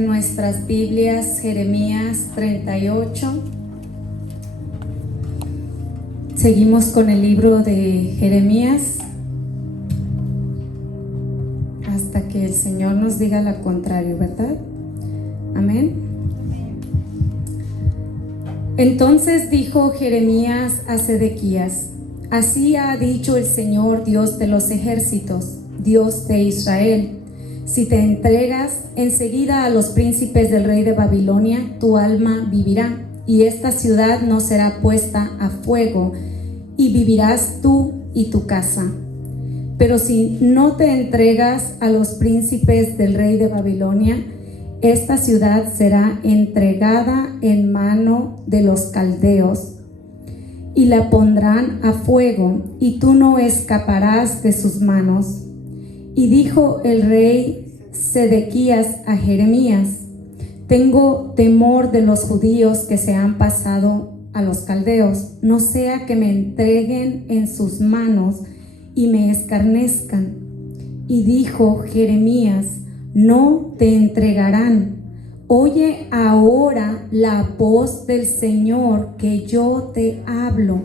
Nuestras Biblias, Jeremías 38. Seguimos con el libro de Jeremías hasta que el Señor nos diga lo contrario, ¿verdad? Amén. Entonces dijo Jeremías a Sedequías: así ha dicho el Señor, Dios de los ejércitos, Dios de Israel: si te entregas enseguida a los príncipes del rey de Babilonia, tu alma vivirá, y esta ciudad no será puesta a fuego, y vivirás tú y tu casa. Pero si no te entregas a los príncipes del rey de Babilonia, esta ciudad será entregada en mano de los caldeos, y la pondrán a fuego, y tú no escaparás de sus manos. Y dijo el rey Sedequías a Jeremías: tengo temor de los judíos que se han pasado a los caldeos, no sea que me entreguen en sus manos y me escarnezcan. Y dijo Jeremías: no te entregarán. Oye ahora la voz del Señor que yo te hablo,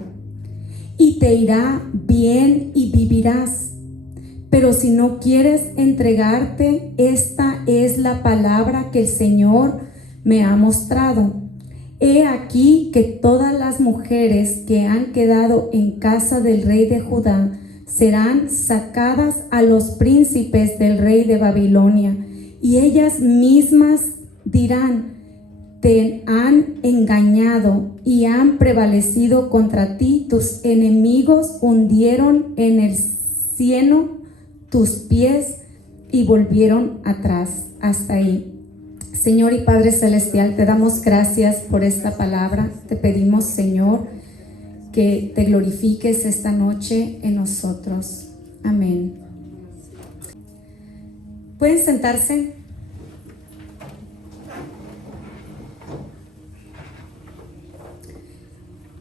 y te irá bien y vivirás. Pero si no quieres entregarte, esta es la palabra que el Señor me ha mostrado. He aquí que todas las mujeres que han quedado en casa del rey de Judá serán sacadas a los príncipes del rey de Babilonia, y ellas mismas dirán: te han engañado y han prevalecido contra ti. Tus enemigos hundieron en el cieno tus pies y volvieron atrás. Hasta ahí. Señor y Padre Celestial, te damos gracias por esta palabra. Te pedimos, Señor, que te glorifiques esta noche en nosotros. Amén. ¿Pueden sentarse?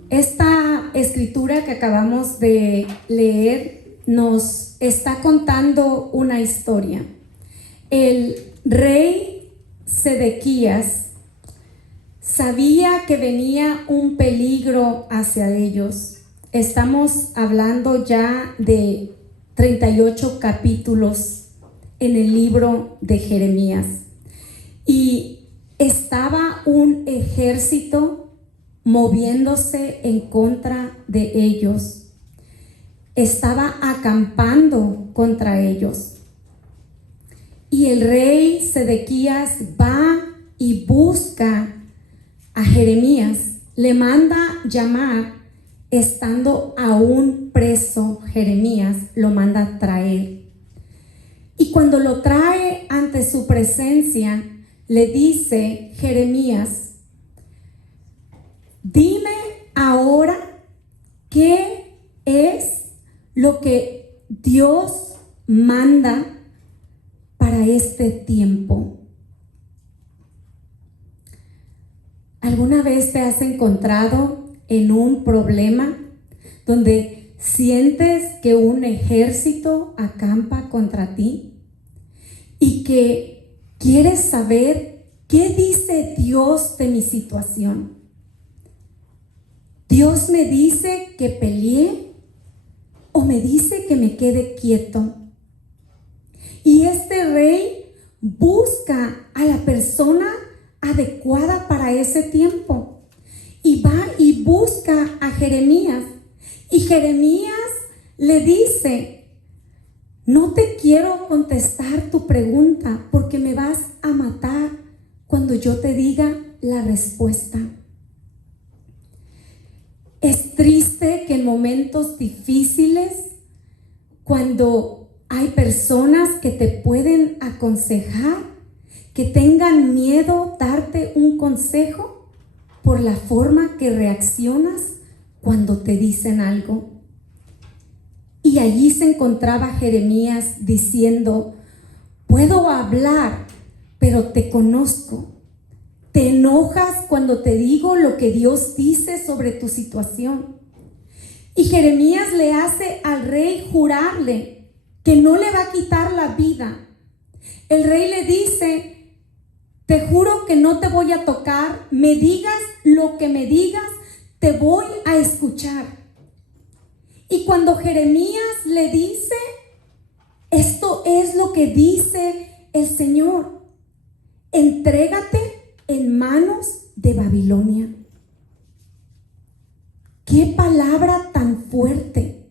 Esta escritura que acabamos de leer nos está contando una historia. El rey Sedequías sabía que venía un peligro hacia ellos. Estamos hablando ya de 38 capítulos en el libro de Jeremías. Y estaba un ejército moviéndose en contra de ellos. Estaba acampando contra ellos. Y el rey Sedequías va y busca a Jeremías. Le manda llamar, estando aún preso Jeremías, lo manda traer. Y cuando lo trae ante su presencia, le dice Jeremías: dime ahora qué es lo que Dios manda para este tiempo. ¿Alguna vez te has encontrado en un problema donde sientes que un ejército acampa contra ti y que quieres saber qué dice Dios de mi situación? ¿Dios me dice que pelee o me dice que me quede quieto? Y este rey busca a la persona adecuada para ese tiempo. Y va y busca a Jeremías. Y Jeremías le dice: no te quiero contestar tu pregunta porque me vas a matar cuando yo te diga la respuesta. Es triste que en momentos difíciles, cuando hay personas que te pueden aconsejar, que tengan miedo darte un consejo por la forma que reaccionas cuando te dicen algo. Y allí se encontraba Jeremías diciendo: puedo hablar, pero te conozco. Te enojas cuando te digo lo que Dios dice sobre tu situación. Y Jeremías le hace al rey jurarle que no le va a quitar la vida. El rey le dice: Te juro que no te voy a tocar, me digas lo que me digas, te voy a escuchar. Y cuando Jeremías le dice, esto es lo que dice el Señor: entrégate en manos de Babilonia. ¡Qué palabra tan fuerte!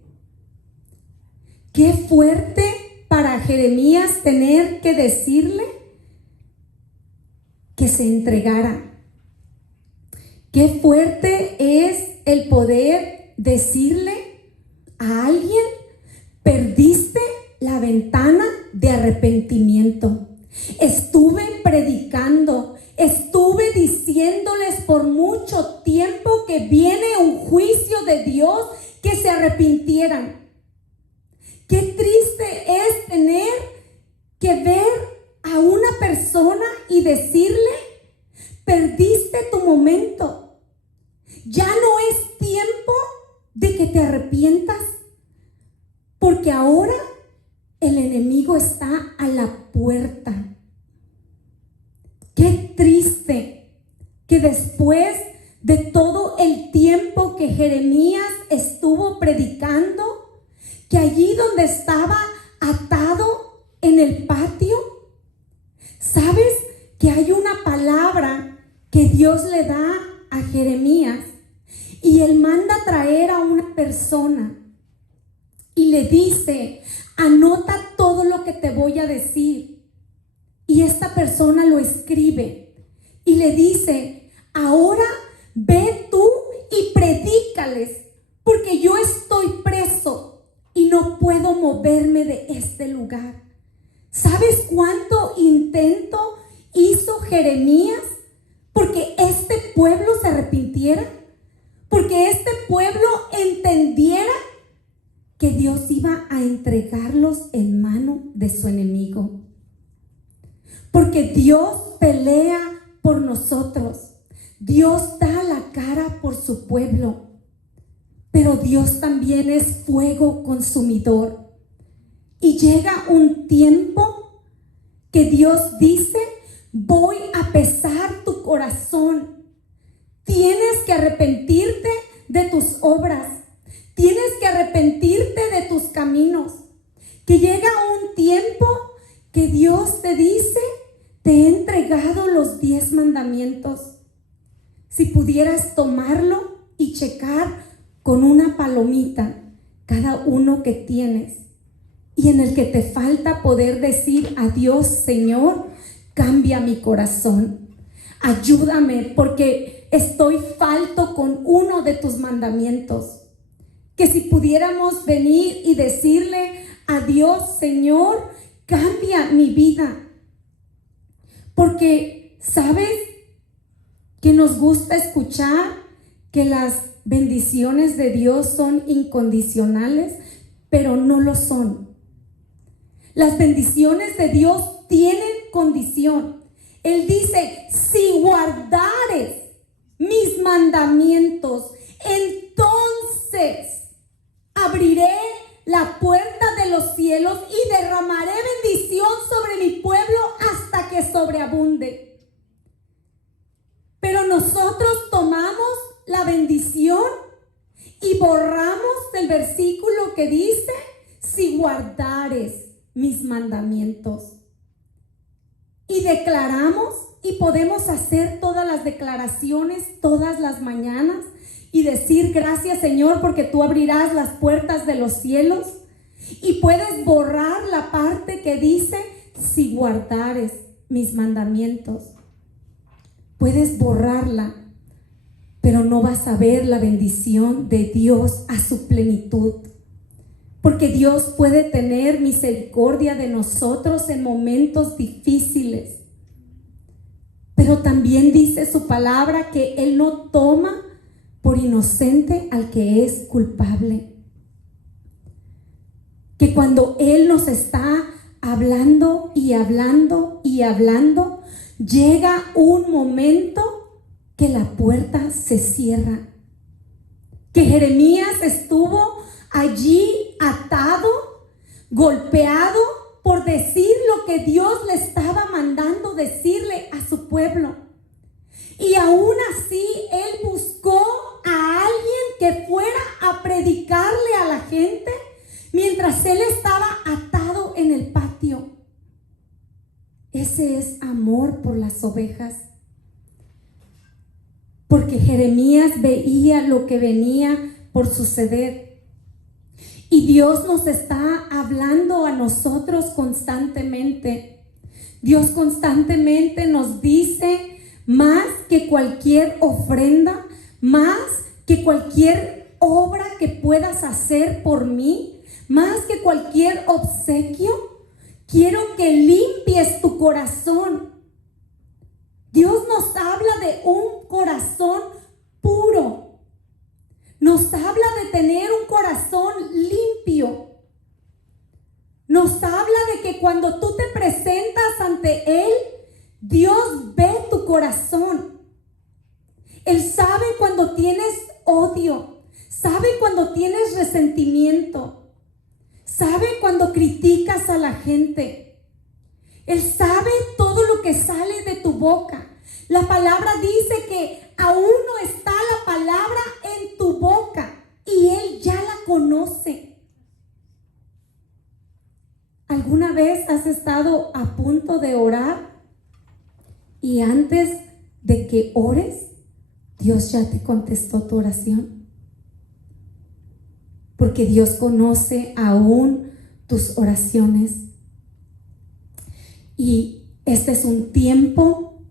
¡Qué fuerte para Jeremías tener que decirle que se entregara! ¡Qué fuerte es el poder decirle a alguien: perdiste la ventana de arrepentimiento! Estuve predicando, estuve diciéndoles por mucho tiempo que viene un juicio de Dios, que se arrepintieran. Qué triste es tener que ver a una persona y decirle: perdiste tu momento, ya no es tiempo de que te arrepientas, porque ahora el enemigo está a la puerta. Qué triste que después de todo el tiempo que Jeremías estuvo predicando, que allí donde estaba atado en el patio, ¿sabes que hay una palabra que Dios le da a Jeremías? Y él manda traer a una persona y le dice: anota todo lo que te voy a decir. Y esta persona lo escribe y le dice: ahora ve tú y predícales, porque yo estoy preso y no puedo moverme de este lugar. ¿Sabes cuánto intento hizo Jeremías porque este pueblo se arrepintiera? Porque este pueblo entendiera que Dios iba a entregarlos en mano de su enemigo. Porque Dios pelea por nosotros. Dios da la cara por su pueblo. Pero Dios también es fuego consumidor. Y llega un tiempo que Dios dice: voy a pesar tu corazón. Tienes que arrepentirte de tus obras. Tienes que arrepentirte de tus caminos. Que llega un tiempo que Dios te dice: te he entregado los 10 mandamientos. Si pudieras tomarlo y checar con una palomita cada uno que tienes, y en el que te falta poder decir a Dios: Señor, cambia mi corazón. Ayúdame porque estoy falto con uno de tus mandamientos. Que si pudiéramos venir y decirle a Dios: Señor, cambia mi vida. Porque, ¿sabes que nos gusta escuchar que las bendiciones de Dios son incondicionales? Pero no lo son. Las bendiciones de Dios tienen condición. Él dice: si guardares mis mandamientos, entonces abriré la puerta de los cielos y derramaré bendición sobre mi pueblo hasta que sobreabunde. Pero nosotros tomamos la bendición y borramos el versículo que dice: si guardares mis mandamientos. Y declaramos, y podemos hacer todas las declaraciones todas las mañanas y decir: gracias, Señor, porque tú abrirás las puertas de los cielos. Y puedes borrar la parte que dice: si guardares mis mandamientos. Puedes borrarla, pero no vas a ver la bendición de Dios a su plenitud. Porque Dios puede tener misericordia de nosotros en momentos difíciles. Pero también dice su palabra que Él no toma por inocente al que es culpable. Que cuando Él nos está hablando y hablando y hablando, llega un momento que la puerta se cierra. Que Jeremías estuvo allí atado, golpeado, por decir lo que Dios le estaba mandando decirle a su pueblo. Y aún así él buscó a alguien que fuera a predicarle a la gente mientras él estaba atado en el patio. Ese es amor por las ovejas. Porque Jeremías veía lo que venía por suceder. Y Dios nos está hablando a nosotros constantemente. Dios constantemente nos dice, más que cualquier ofrenda, más que cualquier obra que puedas hacer por mí, más que cualquier obsequio, quiero que limpies tu corazón. Dios nos habla de un corazón puro. Nos habla de tener un corazón limpio. Nos habla de que cuando tú te presentas ante Él, Dios ve tu corazón. Él sabe cuando tienes odio, sabe cuando tienes resentimiento, sabe cuando criticas a la gente. Él sabe todo lo que sale de tu boca. La palabra dice que aún no está la palabra en tu boca y Él ya la conoce. ¿Alguna vez has estado a punto de orar y antes de que ores, Dios ya te contestó tu oración? Porque Dios conoce aún tus oraciones. Y este es un tiempo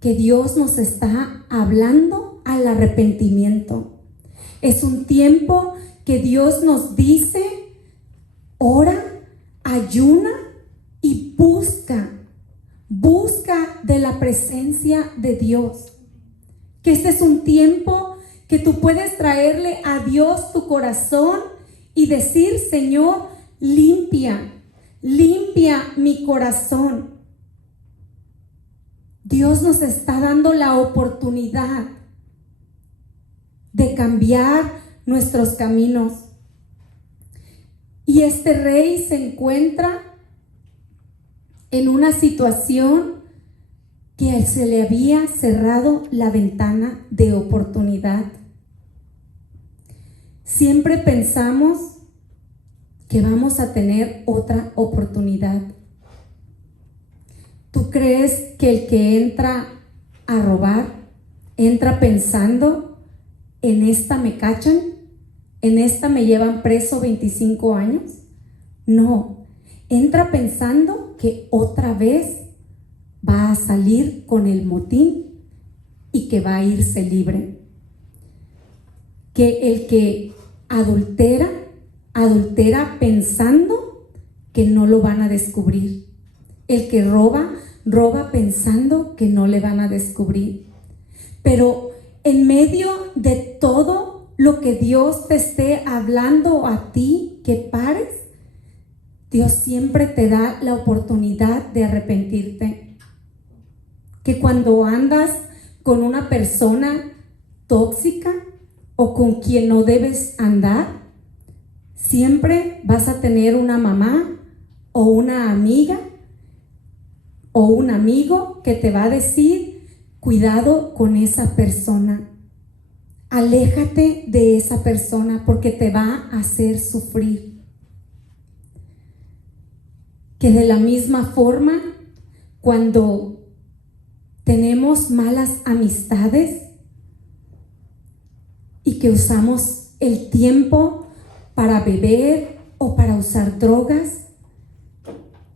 que Dios nos está hablando al arrepentimiento. Es un tiempo que Dios nos dice, ora, ayuna y busca de la presencia de Dios. Que este es un tiempo que tú puedes traerle a Dios tu corazón y decir, Señor, limpia mi corazón. Dios nos está dando la oportunidad de cambiar nuestros caminos. Y este rey se encuentra en una situación que se le había cerrado la ventana de oportunidad. Siempre pensamos que vamos a tener otra oportunidad. ¿Tú crees que el que entra a robar, entra pensando, en esta me cachan, en esta me llevan preso 25 años? No, entra pensando que otra vez va a salir con el motín y que va a irse libre. Que el que adultera pensando que no lo van a descubrir. El que roba pensando que no le van a descubrir. Pero en medio de todo lo que Dios te esté hablando a ti, que pares, Dios siempre te da la oportunidad de arrepentirte. Que cuando andas con una persona tóxica o con quien no debes andar, siempre vas a tener una mamá o una amiga o un amigo que te va a decir, cuidado con esa persona. Aléjate de esa persona porque te va a hacer sufrir. Que de la misma forma, cuando tenemos malas amistades y que usamos el tiempo para beber o para usar drogas,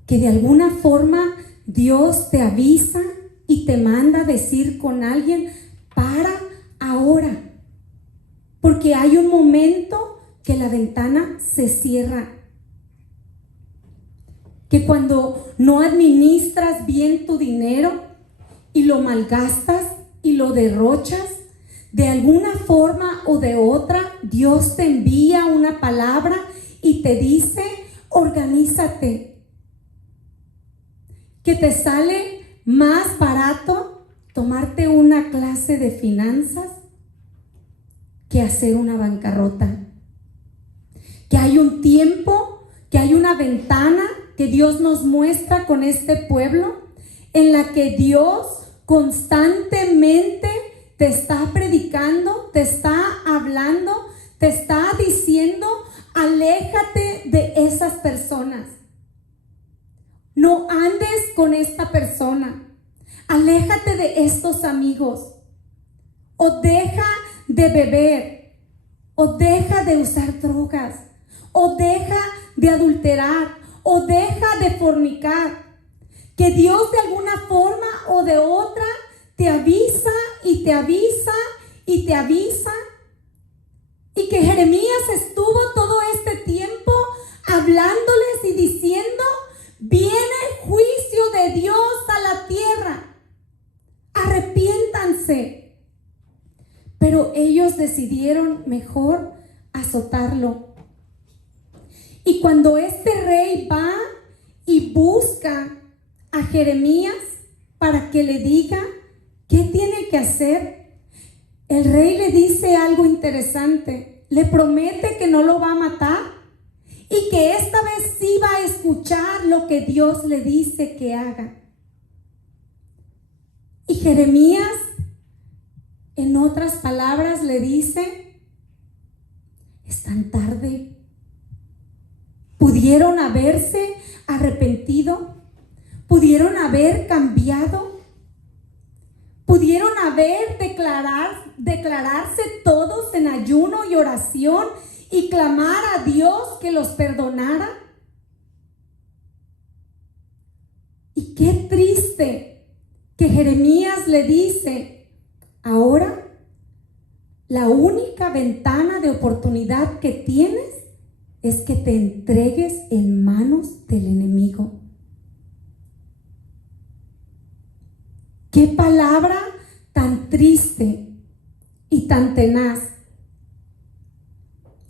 que de alguna forma Dios te avisa y te manda a decir con alguien, para ahora, porque hay un momento que la ventana se cierra. Que cuando no administras bien tu dinero y lo malgastas y lo derrochas, de alguna forma o de otra, Dios te envía una palabra y te dice, organízate. Que te sale más barato tomarte una clase de finanzas que hacer una bancarrota. Que hay un tiempo, que hay una ventana que Dios nos muestra con este pueblo, en la que Dios constantemente te está predicando, te está hablando, te está diciendo: aléjate de esas personas. No andes con esta persona. Aléjate de estos amigos. O deja de beber. O deja de usar drogas. O deja de adulterar. O deja de fornicar. Que Dios de alguna forma o de otra te avisa y te avisa y te avisa. Y que Jeremías estuvo todo este tiempo hablándoles y diciendo: viene el juicio de Dios a la tierra. Arrepiéntanse. Pero ellos decidieron mejor azotarlo. Y cuando este rey va y busca a Jeremías para que le diga qué tiene que hacer, el rey le dice algo interesante. Le promete que no lo va a matar y que esta vez sí va a escuchar lo que Dios le dice que haga. Y Jeremías, en otras palabras, le dice: es tan tarde. ¿Pudieron haberse arrepentido? ¿Pudieron haber cambiado? ¿Pudieron haber declararse todos en ayuno y oración y clamar a Dios que los perdonara? Y qué triste que Jeremías le dice: ahora la única ventana de oportunidad que tienes es que te entregues en manos del enemigo. Qué palabra tan triste y tan tenaz.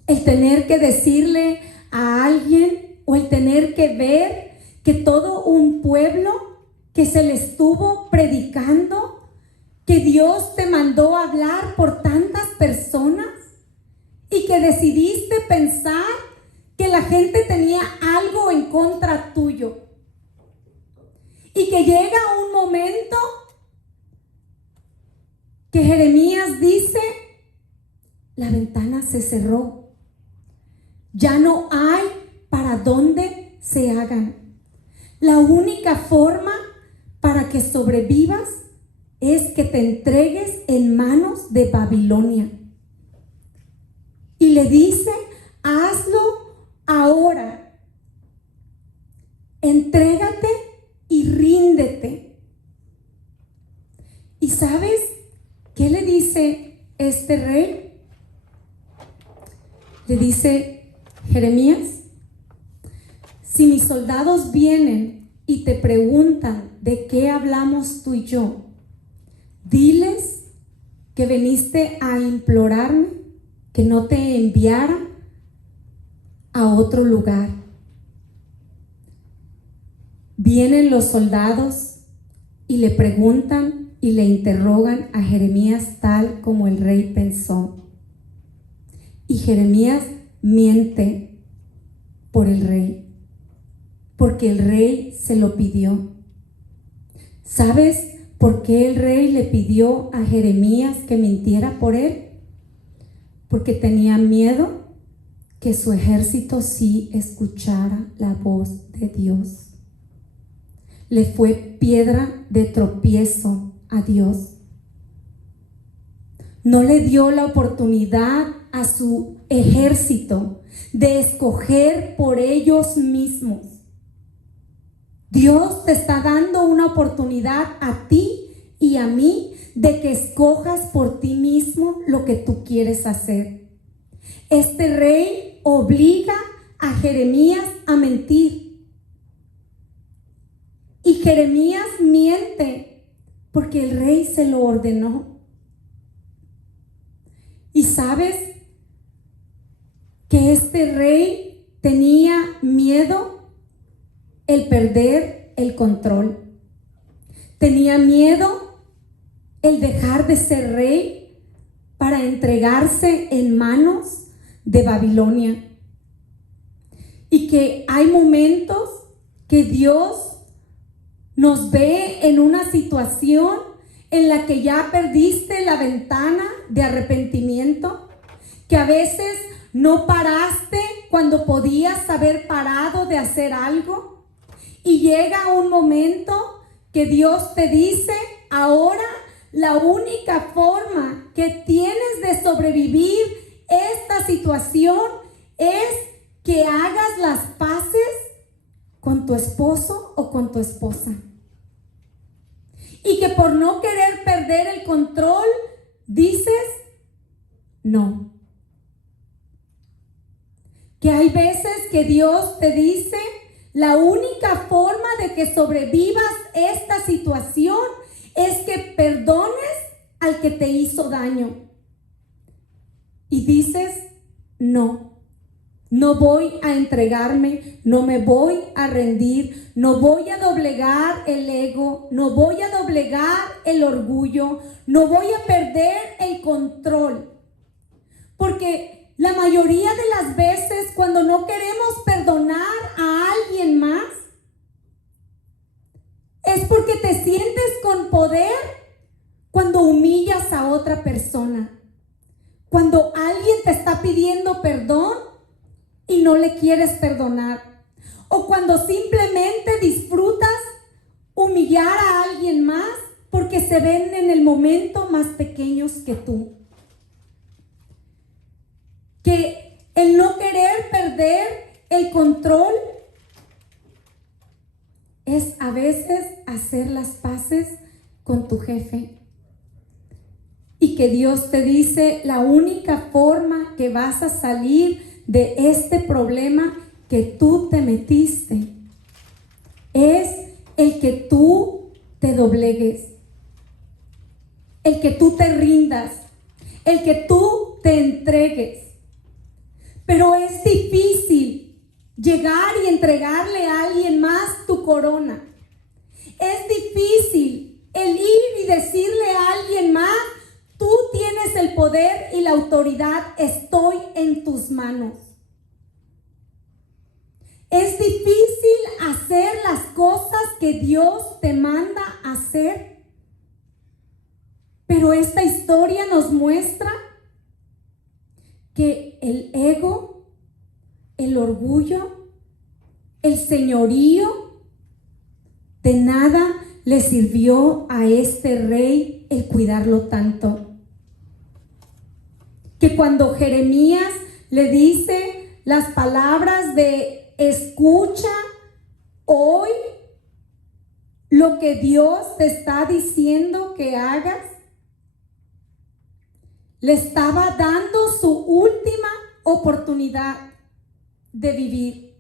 El tener que decirle a alguien, o el tener que ver que todo un pueblo que se le estuvo predicando, que Dios te mandó a hablar por tantas personas, y que decidiste pensar que la gente tenía algo en contra tuyo. Y que llega un momento que Jeremías dice: la ventana se cerró. Ya no hay para dónde se hagan. La única forma para que sobrevivas es que te entregues en manos de Babilonia. Y le dice: hazlo ahora. Entrégate y ríndete. ¿Y sabes qué le dice este rey? Le dice: Jeremías, si mis soldados vienen y te preguntan de qué hablamos tú y yo, diles que viniste a implorarme que no te enviara a otro lugar. Vienen los soldados y le preguntan y le interrogan a Jeremías tal como el rey pensó. Y Jeremías miente por el rey, porque el rey se lo pidió. ¿Sabes por qué el rey le pidió a Jeremías que mintiera por él? Porque tenía miedo que su ejército sí escuchara la voz de Dios. Le fue piedra de tropiezo a Dios. No le dio la oportunidad a su ejército de escoger por ellos mismos. Dios te está dando una oportunidad a ti y a mí de que escojas por ti mismo lo que tú quieres hacer. Este rey obliga a Jeremías a mentir. Y Jeremías miente porque el rey se lo ordenó. Y sabes que este rey tenía miedo el perder el control. Tenía miedo el dejar de ser rey para entregarse en manos de Babilonia. Y que hay momentos que Dios nos ve en una situación en la que ya perdiste la ventana de arrepentimiento, que a veces no paraste cuando podías haber parado de hacer algo, y llega un momento que Dios te dice: ahora la única forma que tienes de sobrevivir esta situación es que hagas las paces con tu esposo o con tu esposa. Y que por no querer perder el control, dices no. Que hay veces que Dios te dice: la única forma de que sobrevivas esta situación es que perdones al que te hizo daño. Y dices no. No voy a entregarme, no me voy a rendir, no voy a doblegar el ego, no voy a doblegar el orgullo, no voy a perder el control. Porque la mayoría de las veces cuando no queremos perdonar a alguien más, es porque te sientes con poder cuando humillas a otra persona. Cuando alguien te está pidiendo perdón y no le quieres perdonar, o cuando simplemente disfrutas humillar a alguien más porque se ven en el momento más pequeños que tú. Que el no querer perder el control es a veces hacer las paces con tu jefe. Y que Dios te dice: la única forma que vas a salir de este problema que tú te metiste es el que tú te doblegues, el que tú te rindas, el que tú te entregues. Pero es difícil llegar y entregarle a alguien más tu corona. Es difícil el ir y decirle a alguien más: tú tienes el poder y la autoridad, estoy en tus manos. Es difícil hacer las cosas que Dios te manda hacer. Pero esta historia nos muestra que el ego, el orgullo, el señorío, de nada le sirvió a este rey el cuidarlo tanto. Que cuando Jeremías le dice las palabras de: escucha hoy lo que Dios te está diciendo que hagas, le estaba dando su última oportunidad de vivir.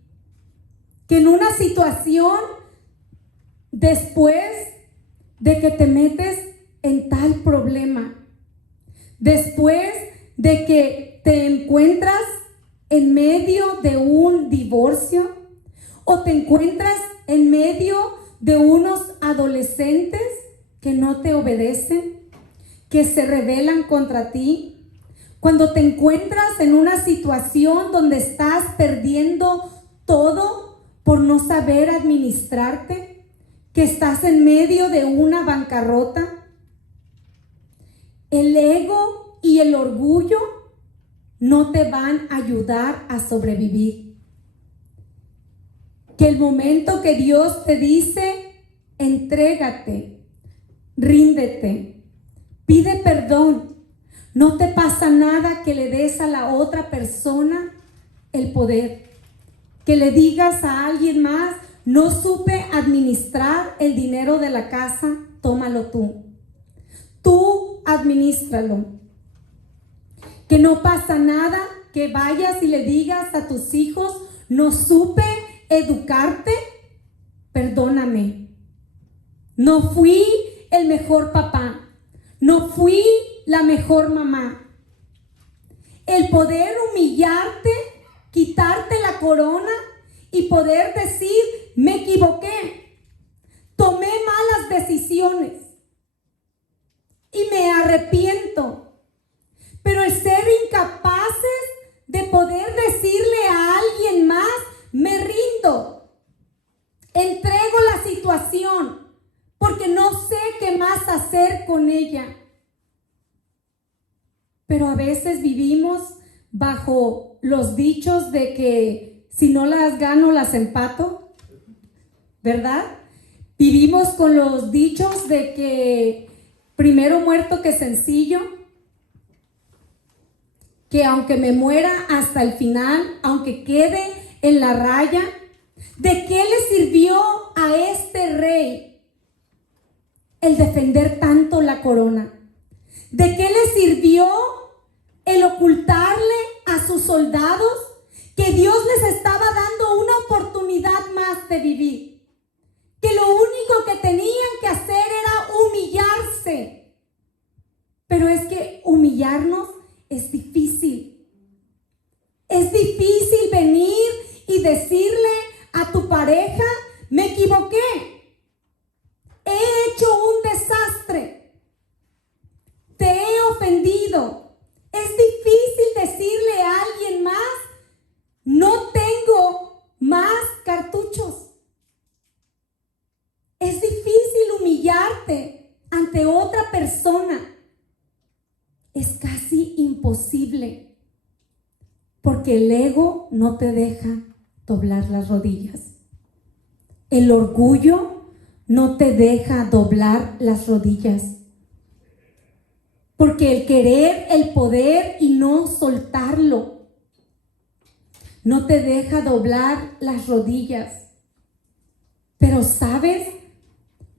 Que en una situación, después de que te metes en tal problema, después de que te encuentras en medio de un divorcio, o te encuentras en medio de unos adolescentes que no te obedecen, que se rebelan contra ti, cuando te encuentras en una situación donde estás perdiendo todo por no saber administrarte, que estás en medio de una bancarrota, el ego y el orgullo no te van a ayudar a sobrevivir. Que el momento que Dios te dice: entrégate, ríndete, pide perdón, no te pasa nada que le des a la otra persona el poder. Que le digas a alguien más: no supe administrar el dinero de la casa, tómalo tú. Tú administralo. Que no pasa nada que vayas y le digas a tus hijos: no supe educarte, perdóname. No fui el mejor papá, no fui la mejor mamá. El poder humillarte, quitarte la corona y poder decir: me equivoqué, tomé malas decisiones y me arrepiento. Pero el ser incapaces de poder decirle a alguien más: me rindo, Pero a veces vivimos bajo los dichos de que si no las gano, las empato, ¿verdad? Vivimos con los dichos de que primero muerto que sencillo, que aunque me muera hasta el final, aunque quede en la raya, ¿de qué le sirvió a este rey el defender tanto la corona? ¿De qué le sirvió el ocultarle a sus soldados que Dios les estaba dando una oportunidad más de vivir? Que lo único que tenían que hacer era humillarse. Pero es que humillarnos es difícil. Es difícil venir y decirle a tu pareja: me equivoqué, he hecho un desastre, te he ofendido. Es difícil decirle a alguien más: no tengo más cartuchos. Es difícil humillarte ante otra persona. Es casi imposible, porque el ego no te deja doblar las rodillas. El orgullo no te deja doblar las rodillas. Porque el querer, el poder y no soltarlo no te deja doblar las rodillas. Pero ¿sabes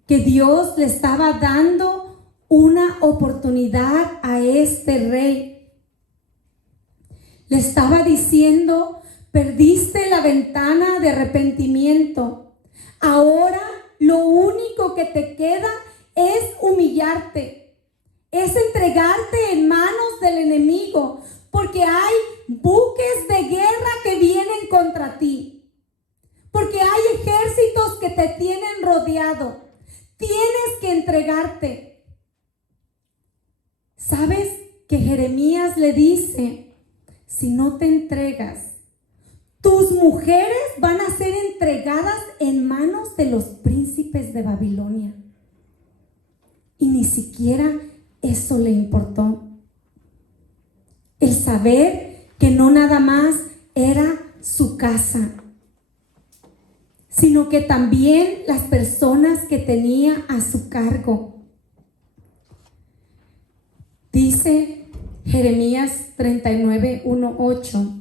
que Dios le estaba dando una oportunidad a este rey? Le estaba diciendo: perdiste la ventana de arrepentimiento. Ahora lo único que te queda es humillarte. Es entregarte en manos del enemigo, porque hay buques de guerra que vienen contra ti. Porque hay ejércitos que te tienen rodeado. Tienes que entregarte. ¿Sabes que Jeremías le dice: si no te entregas, tus mujeres van a ser entregadas en manos de los príncipes de Babilonia? Y ni siquiera eso le importó. El saber que no nada más era su casa, sino que también las personas que tenía a su cargo. Dice Jeremías 39, 1, 8: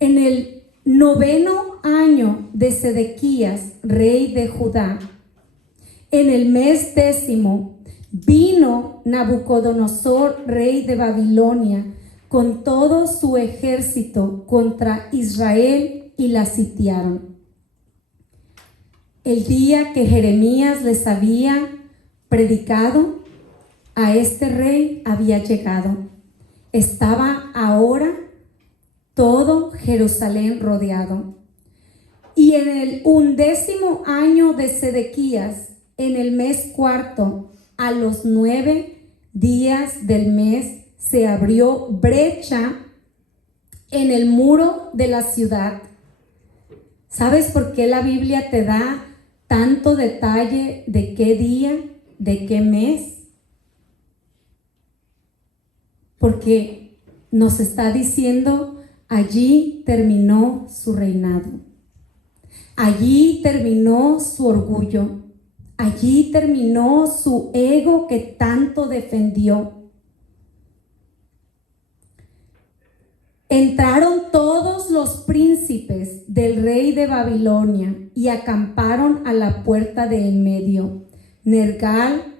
en el 9º año de Sedequías, rey de Judá, en el mes 10º, vino Nabucodonosor, rey de Babilonia, con todo su ejército contra Israel y la sitiaron. El día que Jeremías les había predicado, a este rey había llegado. Estaba ahora todo Jerusalén rodeado. Y en el 11º año de Sedequías, en el mes 4, a los 9 días del mes, se abrió brecha en el muro de la ciudad. ¿Sabes por qué la Biblia te da tanto detalle de qué día, de qué mes? Porque nos está diciendo: allí terminó su reinado. Allí terminó su orgullo. Allí terminó su ego que tanto defendió. Entraron todos los príncipes del rey de Babilonia y acamparon a la puerta de en medio: Nergal,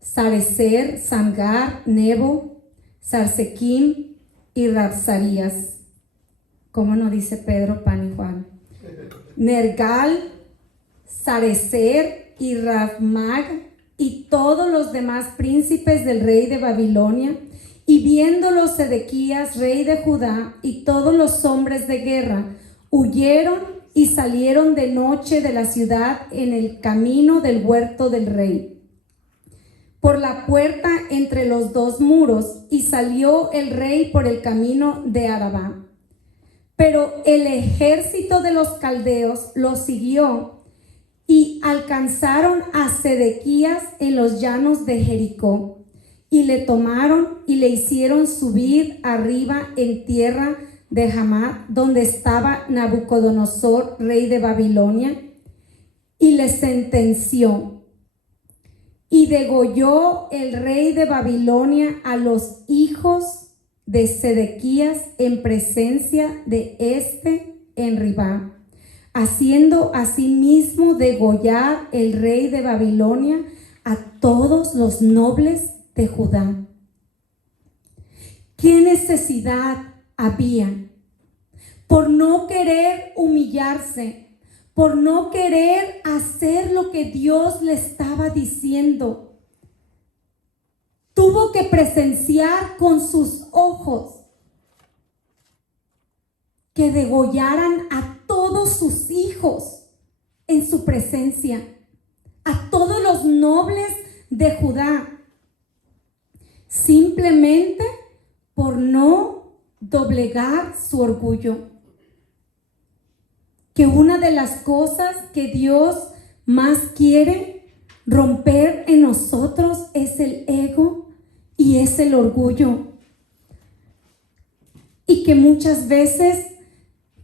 Sarecer, Samgar, Nebo, Sarsequim y Rabsarías. ¿Cómo no dice Pedro, Pan y Juan? Nergal, Sarecer y Rabmag y todos los demás príncipes del rey de Babilonia. Y viéndolo Sedequías, rey de Judá, y todos los hombres de guerra, huyeron y salieron de noche de la ciudad en el camino del huerto del rey, por la puerta entre los dos muros, y salió el rey por el camino de Arabá. Pero el ejército de los caldeos lo siguió y alcanzaron a Sedequías en los llanos de Jericó. y le tomaron y le hicieron subir arriba en tierra de Hamat, donde estaba Nabucodonosor, rey de Babilonia, y le sentenció. Y degolló el rey de Babilonia a los hijos de Sedequías en presencia de en Ribá, haciendo asimismo degollar el rey de Babilonia a todos los nobles de Judá. ¿Qué necesidad había? Por no querer humillarse, por no querer hacer lo que Dios le estaba diciendo. Tuvo que presenciar con sus ojos que degollaran a todos sus hijos en su presencia, a todos los nobles de Judá, simplemente por no doblegar su orgullo. Que una de las cosas que Dios más quiere romper en nosotros es el ego y es el orgullo. Y que muchas veces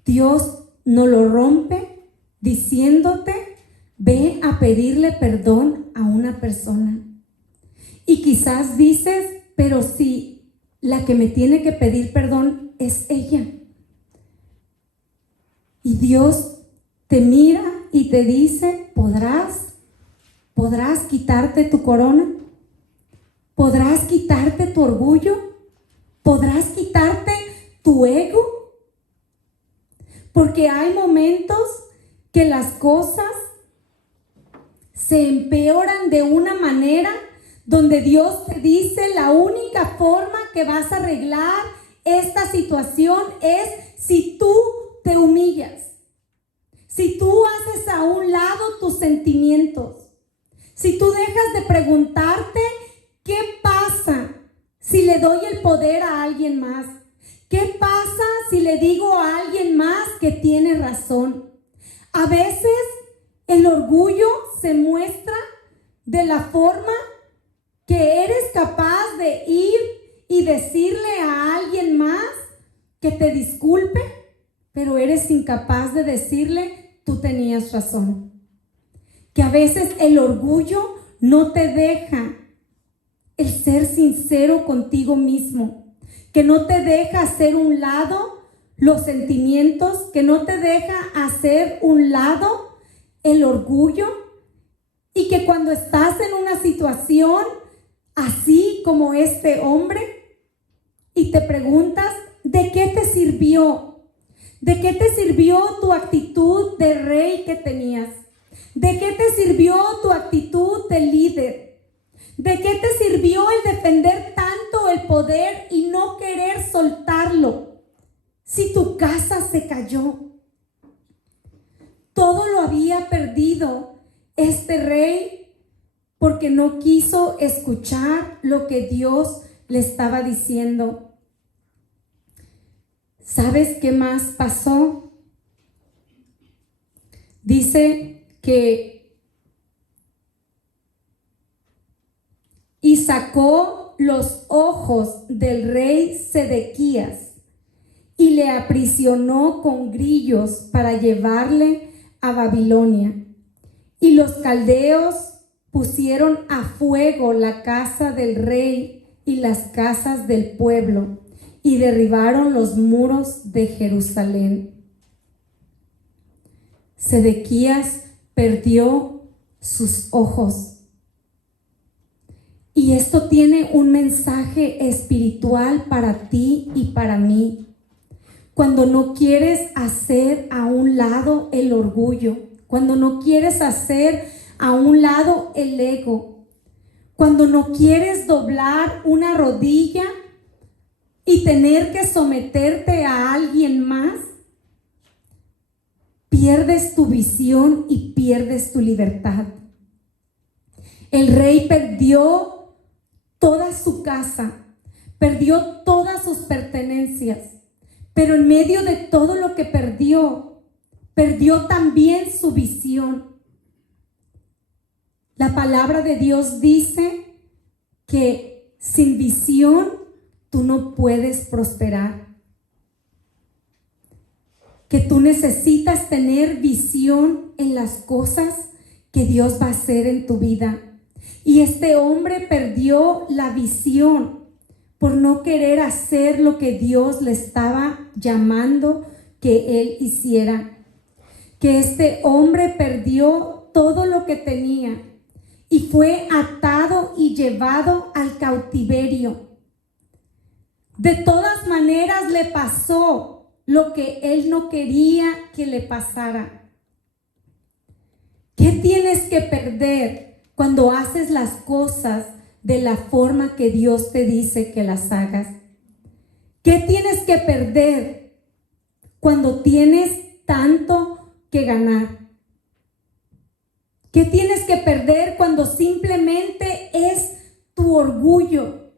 Dios nos lo rompe diciéndote, ve a pedirle perdón a una persona. Y quizás dices, pero si la que me tiene que pedir perdón es ella. Y Dios te mira y te dice, ¿podrás quitarte tu corona? ¿Podrás quitarte tu orgullo? ¿Podrás quitarte tu ego? Porque hay momentos que las cosas se empeoran de una manera donde Dios te dice, la única forma que vas a arreglar esta situación es si tú te humillas, si tú haces a un lado tus sentimientos, si tú dejas de preguntarte qué pasa si le doy el poder a alguien más, qué pasa si le digo a alguien más que tiene razón. A veces el orgullo se muestra de la forma que eres capaz de ir y decirle a alguien más que te disculpe, pero eres incapaz de decirle, tú tenías razón. Que a veces el orgullo no te deja el ser sincero contigo mismo, que no te deja hacer un lado los sentimientos, que no te deja hacer un lado el orgullo, y que cuando estás en una situación así como este hombre y te preguntas, ¿de qué te sirvió? ¿De qué te sirvió tu actitud de rey que tenías? ¿De qué te sirvió tu actitud de líder? ¿De qué te sirvió el defender tanto el poder y no querer soltarlo si tu casa se cayó? Todo lo había perdido este rey porque no quiso escuchar lo que Dios le estaba diciendo. ¿Sabes qué más pasó? Dice que y sacó los ojos del rey Sedequías y le aprisionó con grillos para llevarle a Babilonia. Y los caldeos pusieron a fuego la casa del rey y las casas del pueblo, y derribaron los muros de Jerusalén. Sedequías perdió sus ojos. Y esto tiene un mensaje espiritual para ti y para mí. Cuando no quieres hacer a un lado el orgullo, cuando no quieres hacer a un lado el ego, cuando no quieres doblar una rodilla y tener que someterte a alguien más, pierdes tu visión y pierdes tu libertad. El rey perdió toda su casa, perdió todas sus pertenencias, pero en medio de todo lo que perdió también su visión. La palabra de Dios dice que sin visión tú no puedes prosperar. Que tú necesitas tener visión en las cosas que Dios va a hacer en tu vida. Y este hombre perdió la visión por no querer hacer lo que Dios le estaba llamando que él hiciera. Que este hombre perdió todo lo que tenía y fue atado y llevado al cautiverio. De todas maneras le pasó lo que él no quería que le pasara. ¿Qué tienes que perder cuando haces las cosas de la forma que Dios te dice que las hagas? ¿Qué tienes que perder cuando tienes tanto que ganar? ¿Qué tienes que perder cuando simplemente es tu orgullo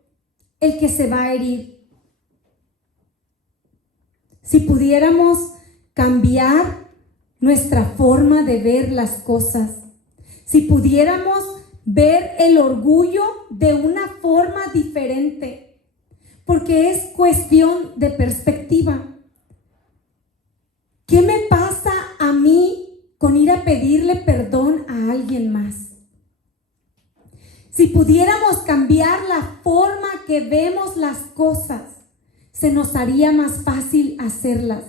el que se va a herir? Si pudiéramos cambiar nuestra forma de ver las cosas, si pudiéramos ver el orgullo de una forma diferente, porque es cuestión de perspectiva. ¿Qué me pasa a mí con ir a pedirle perdón a alguien más? Si pudiéramos cambiar la forma que vemos las cosas, se nos haría más fácil hacerlas.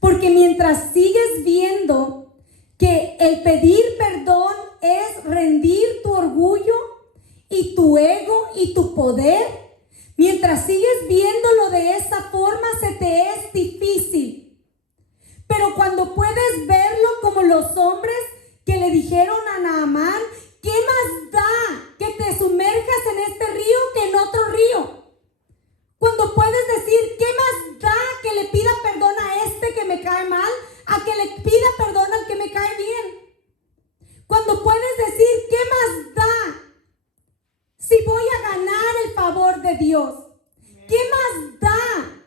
Porque mientras sigues viendo que el pedir perdón es rendir tu orgullo y tu ego y tu poder, mientras sigues viéndolo de esa forma, se te es difícil. Pero cuando puedes verlo como los hombres que le dijeron a Naamán, ¿qué más da que te sumerjas en este río que en otro río? Cuando puedes decir, ¿qué más da que le pida perdón a este que me cae mal, a que le pida perdón al que me cae bien? Cuando puedes decir, ¿qué más da si voy a ganar el favor de Dios? ¿Qué más da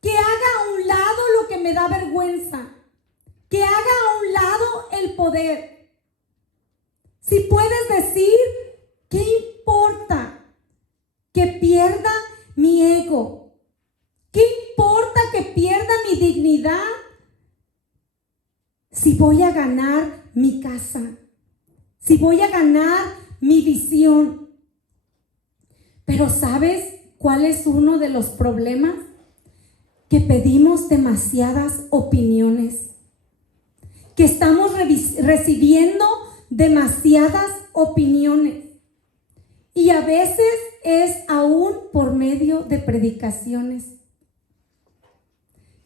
que haga a un lado lo que me da vergüenza? Que haga a un lado el poder. Si puedes decir, ¿qué importa que pierda mi ego? ¿Qué importa que pierda mi dignidad si voy a ganar mi casa? Si voy a ganar mi visión. Pero ¿sabes cuál es uno de los problemas? Que pedimos demasiadas opiniones. Que estamos recibiendo demasiadas opiniones. Y a veces es aún por medio de predicaciones.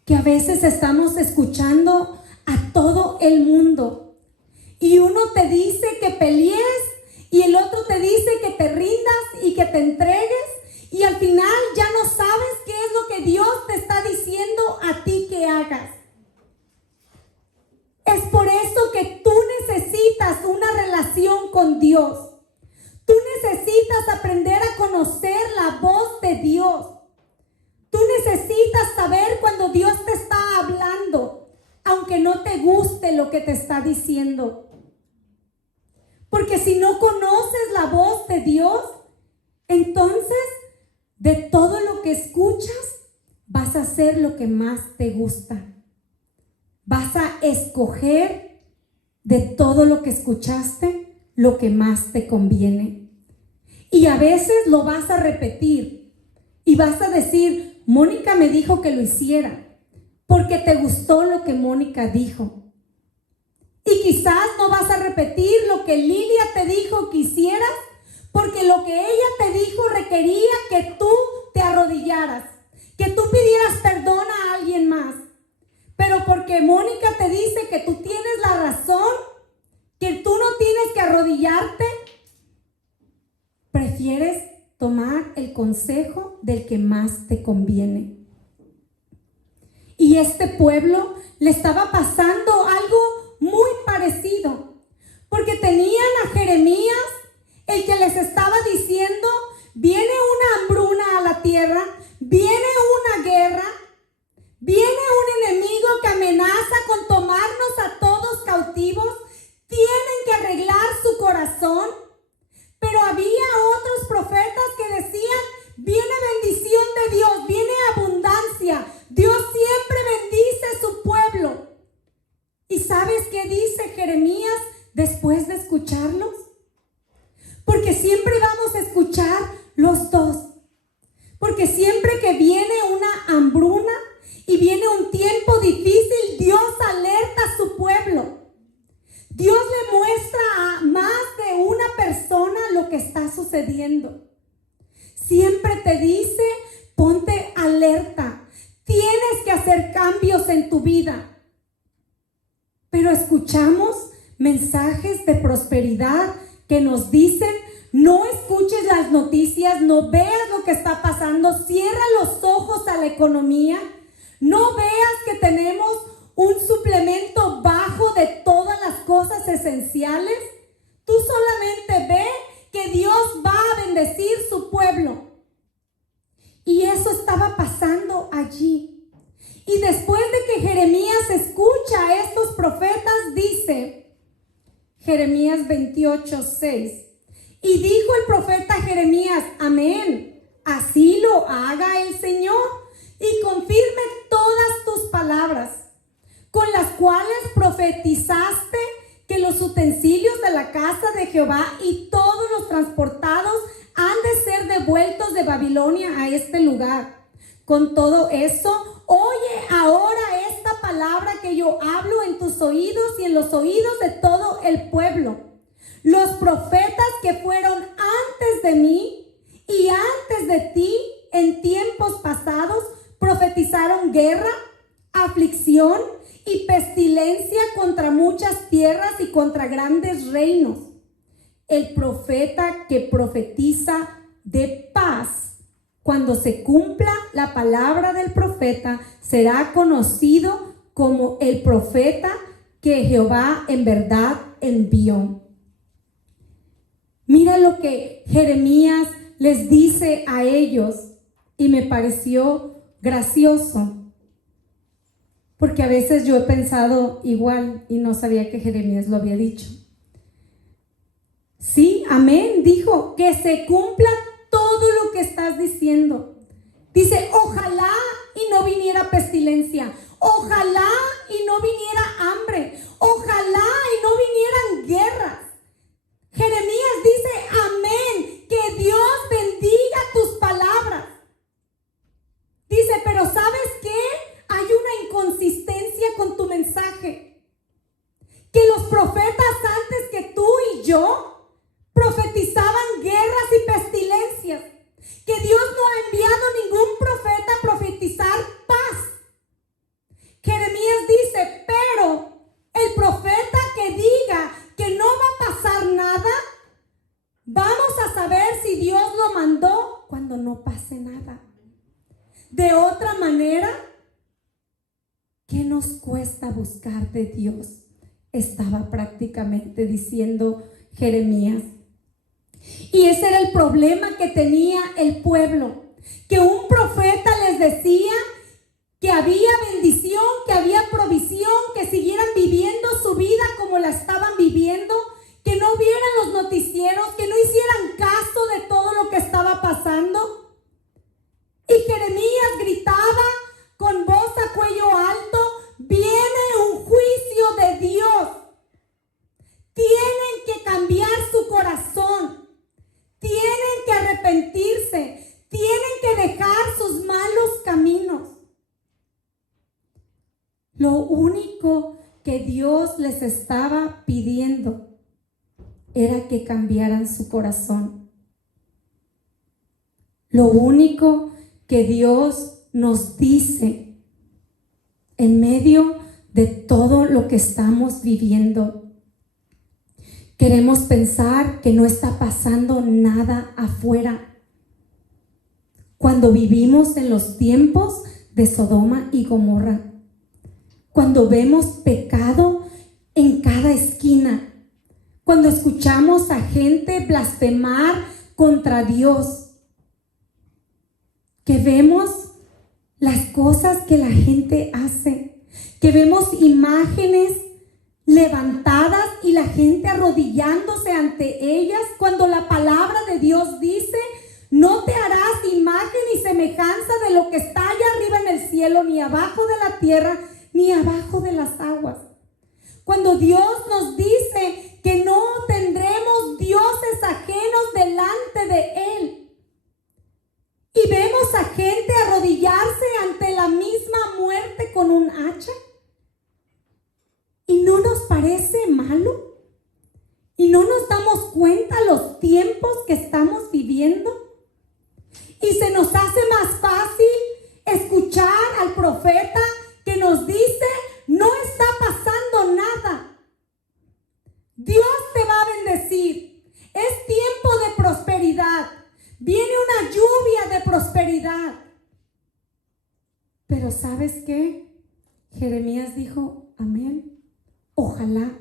Que a veces estamos escuchando a todo el mundo. Y uno te dice que pelees y el otro te dice que te rindas y que te entregues. Y al final ya no sabes qué es lo que Dios te está diciendo a ti que hagas. Es por eso que tú necesitas una relación con Dios. Tú necesitas aprender a conocer la voz de Dios. Tú necesitas saber cuando Dios te está hablando, aunque no te guste lo que te está diciendo. Porque si no conoces la voz de Dios, entonces de todo lo que escuchas, vas a hacer lo que más te gusta. Vas a escoger de todo lo que escuchaste lo que más te conviene. Y a veces lo vas a repetir y vas a decir, Mónica me dijo que lo hiciera porque te gustó lo que Mónica dijo. Y quizás no vas a repetir lo que Lilia te dijo que hicieras porque lo que ella te dijo requería que tú te arrodillaras, que tú pidieras perdón a alguien más. Pero porque Mónica te dice que tú tienes la razón, que tú no tienes que arrodillarte, prefieres tomar el consejo del que más te conviene. Y este pueblo le estaba pasando algo muy parecido, porque tenían a Jeremías, el que les estaba diciendo, viene una hambruna a la tierra, viene una guerra, viene un enemigo que amenaza con tomarnos a todos cautivos, tienen que arreglar su corazón. Pero había otros profetas que decían, los dos. Porque siempre que viene una hambruna y viene un tiempo difícil, Dios alerta a su pueblo. Dios le muestra a más de una persona lo que está sucediendo. Siempre te dice, ponte alerta. Tienes que hacer cambios en tu vida. Pero escuchamos mensajes de prosperidad que nos dicen, no escuches las noticias, no veas lo que está pasando, cierra los ojos a la economía, no veas que tenemos un suplemento bajo de todas las cosas esenciales. Tú solamente ve que Dios va a bendecir su pueblo. Y eso estaba pasando allí. Y después de que Jeremías escucha a estos profetas, dice Jeremías 28:6. Y dijo el profeta Jeremías, amén, así lo haga el Señor y confirme todas tus palabras, con las cuales profetizaste que los utensilios de la casa de Jehová y todos los transportados han de ser devueltos de Babilonia a este lugar. Con todo eso, oye ahora esta palabra que yo hablo en tus oídos y en los oídos de todo el pueblo. Los profetas que fueron antes de mí y antes de ti en tiempos pasados profetizaron guerra, aflicción y pestilencia contra muchas tierras y contra grandes reinos. El profeta que profetiza de paz, cuando se cumpla la palabra del profeta, será conocido como el profeta que Jehová en verdad envió. Mira lo que Jeremías les dice a ellos y me pareció gracioso, porque a veces yo he pensado igual y no sabía que Jeremías lo había dicho. Sí, amén, dijo, que se cumpla todo lo que estás diciendo. Dice, ojalá y no viniera pestilencia, ojalá y no viniera hambre, ojalá y no vinieran guerras. Jeremías dice, amén, que Dios bendiga tus palabras. Dice, pero ¿sabes qué? Hay una inconsistencia con tu mensaje. Que los profetas antes que tú y yo profetizaban guerras y pestilencias. Que Dios no ha enviado ningún profeta a profetizar paz. Jeremías dice, pero el profeta que diga que no va a pasar nada, vamos a saber si Dios lo mandó cuando no pase nada. De otra manera, ¿qué nos cuesta buscar de Dios? Estaba prácticamente diciendo Jeremías. Y ese era el problema que tenía el pueblo, que un profeta les decía que había bendición, que había provisión, que siguieran viviendo su vida como la estaban viviendo, que no vieran los noticieros, que no hicieran caso de todo lo que estaba pasando. Y Jeremías gritaba con voz a cuello alto, viene un juicio de Dios. Tienen que cambiar su corazón, tienen que arrepentirse, tienen que dejar sus malos caminos. Lo único que Dios les estaba pidiendo era que cambiaran su corazón. Lo único que Dios nos dice en medio de todo lo que estamos viviendo. Queremos pensar que no está pasando nada afuera. Cuando vivimos en los tiempos de Sodoma y Gomorra, cuando vemos pecado en cada esquina, cuando escuchamos a gente blasfemar contra Dios, que vemos las cosas que la gente hace, que vemos imágenes levantadas y la gente arrodillándose ante ellas, cuando la palabra de Dios dice, no te harás imagen ni semejanza de lo que está allá arriba en el cielo, ni abajo de la tierra, ni abajo de las aguas. Cuando Dios nos dice que no tendremos dioses ajenos delante de Él. gente arrodillarse ante la misma muerte con un hacha? ¿Y no nos parece malo? ¿Y no nos damos cuenta los tiempos que estamos viviendo? Y se nos hace más fácil escuchar al profeta que nos dice, no está pasando nada. Dios te va a bendecir. Es tiempo de prosperidad. Viene una lluvia de prosperidad. Pero ¿sabes qué? Jeremías dijo, amén. Ojalá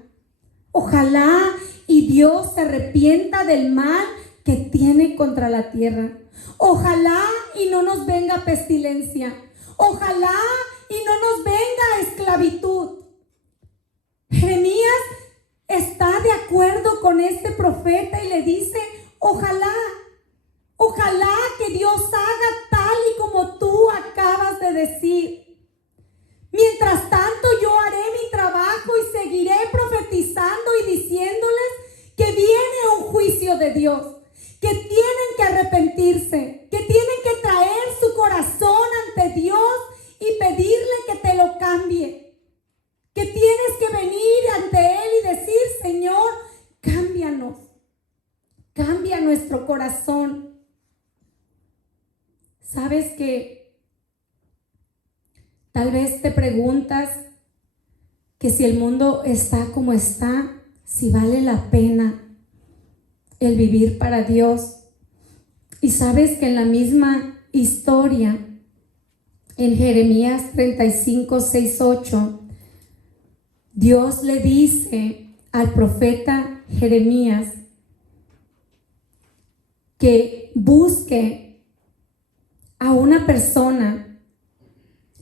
y Dios se arrepienta del mal que tiene contra la tierra. Ojalá y no nos venga pestilencia. Ojalá y no nos venga esclavitud. Jeremías está de acuerdo con este profeta y le dice, ojalá que Dios haga tal y como tú acabas de decir. Mientras tanto, yo haré mi trabajo y seguiré profetizando y diciéndoles que viene un juicio de Dios, que tienen que arrepentirse, que tienen que traer su corazón ante Dios y pedirle que te lo cambie, que tienes que venir ante Él y decir, Señor, cámbianos, cambia nuestro corazón. ¿Sabes que tal vez te preguntas que si el mundo está como está, si vale la pena el vivir para Dios? Y sabes que en la misma historia, en Jeremías 35, 6, 8, Dios le dice al profeta Jeremías que busque a una persona